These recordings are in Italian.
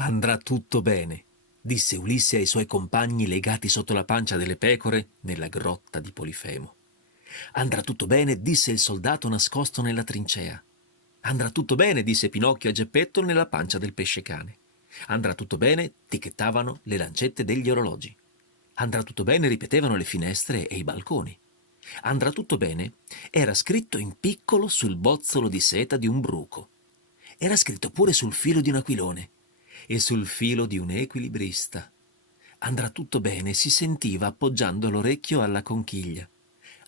Andrà tutto bene, disse Ulisse ai suoi compagni legati sotto la pancia delle pecore nella grotta di Polifemo. Andrà tutto bene, disse il soldato nascosto nella trincea. Andrà tutto bene, disse Pinocchio a Geppetto nella pancia del pesce cane. Andrà tutto bene, ticchettavano le lancette degli orologi. Andrà tutto bene, ripetevano le finestre e i balconi. Andrà tutto bene era scritto in piccolo sul bozzolo di seta di un bruco. Era scritto pure sul filo di un aquilone e sul filo di un equilibrista. Andrà tutto bene si sentiva appoggiando l'orecchio alla conchiglia.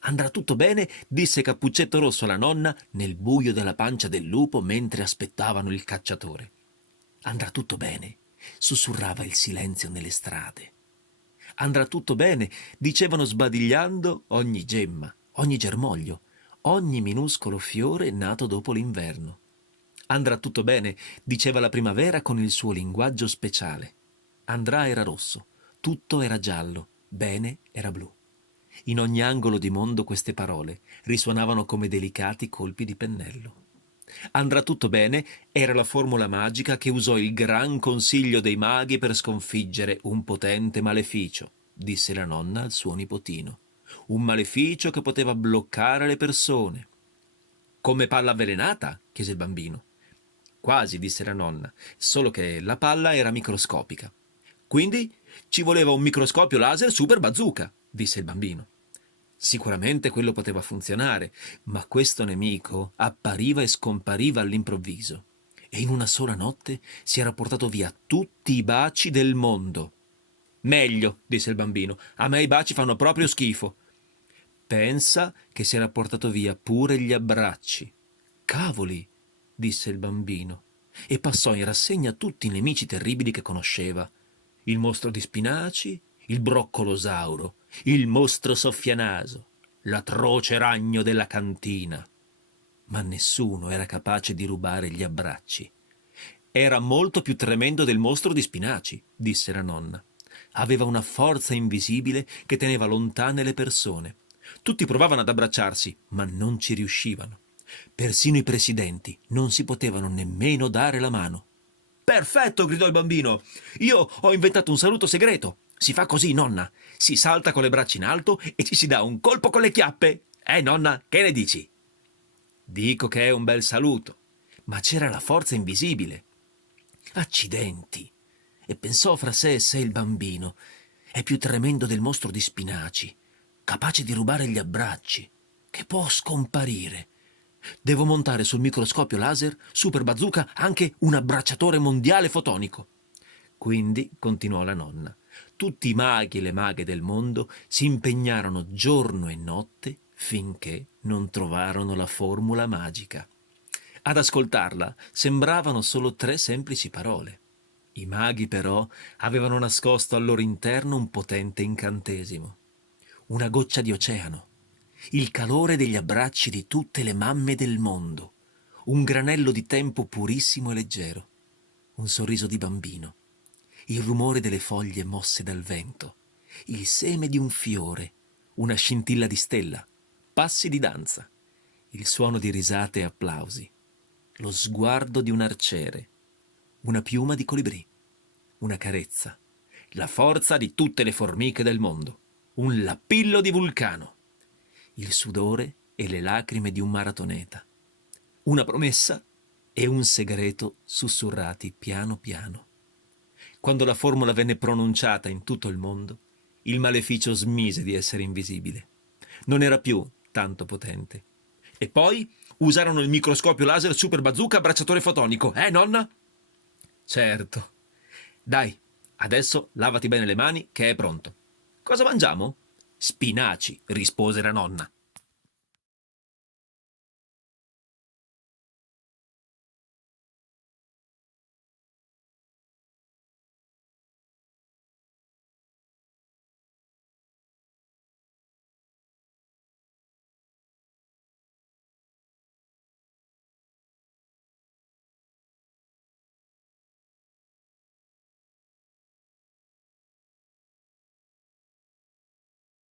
Andrà tutto bene, disse Cappuccetto Rosso alla nonna nel buio della pancia del lupo mentre aspettavano il cacciatore. Andrà tutto bene, sussurrava il silenzio nelle strade. Andrà tutto bene, dicevano sbadigliando ogni gemma, ogni germoglio, ogni minuscolo fiore nato dopo l'inverno. Andrà tutto bene, diceva la primavera con il suo linguaggio speciale. Andrà era rosso, tutto era giallo, bene era blu. In ogni angolo di mondo queste parole risuonavano come delicati colpi di pennello. Andrà tutto bene era la formula magica che usò il gran consiglio dei maghi per sconfiggere un potente maleficio, disse la nonna al suo nipotino. Un maleficio che poteva bloccare le persone. Come palla avvelenata? Chiese il bambino. Quasi, disse la nonna, solo che la palla era microscopica. Quindi ci voleva un microscopio laser super bazooka, disse il bambino. Sicuramente quello poteva funzionare, ma questo nemico appariva e scompariva all'improvviso. E in una sola notte si era portato via tutti i baci del mondo. Meglio, disse il bambino, a me i baci fanno proprio schifo. Pensa che si era portato via pure gli abbracci. Cavoli, disse il bambino, e passò in rassegna tutti i nemici terribili che conosceva. Il mostro di spinaci, il broccolosauro, il mostro soffianaso, l'atroce ragno della cantina. Ma nessuno era capace di rubare gli abbracci. Era molto più tremendo del mostro di spinaci, disse la nonna. Aveva una forza invisibile che teneva lontane le persone. Tutti provavano ad abbracciarsi, ma non ci riuscivano. Persino i presidenti non si potevano nemmeno dare la mano. Perfetto, gridò il bambino. Io ho inventato un saluto segreto. Si fa così, nonna. Si salta con le braccia in alto e ci si dà un colpo con le chiappe. Nonna, che ne dici? Dico che è un bel saluto, ma c'era la forza invisibile. Accidenti! E pensò fra sé e sé il bambino. È più tremendo del mostro di spinaci, capace di rubare gli abbracci, che può scomparire. Devo montare sul microscopio laser, super bazooka, anche un abbracciatore mondiale fotonico. Quindi, continuò la nonna, tutti i maghi e le maghe del mondo si impegnarono giorno e notte finché non trovarono la formula magica. Ad ascoltarla sembravano solo 3 semplici parole. I maghi, però, avevano nascosto al loro interno un potente incantesimo. Una goccia di oceano, il calore degli abbracci di tutte le mamme del mondo, un granello di tempo purissimo e leggero, un sorriso di bambino, il rumore delle foglie mosse dal vento, il seme di un fiore, una scintilla di stella, passi di danza, il suono di risate e applausi, lo sguardo di un arciere, una piuma di colibrì, una carezza, la forza di tutte le formiche del mondo, un lappillo di vulcano, il sudore e le lacrime di un maratoneta, una promessa e un segreto sussurrati piano piano. Quando la formula venne pronunciata in tutto il mondo, il maleficio smise di essere invisibile. Non era più tanto potente. E poi usarono il microscopio laser super bazooka abbracciatore fotonico, nonna? Certo. Dai, adesso lavati bene le mani che è pronto. Cosa mangiamo? Spinaci, rispose la nonna.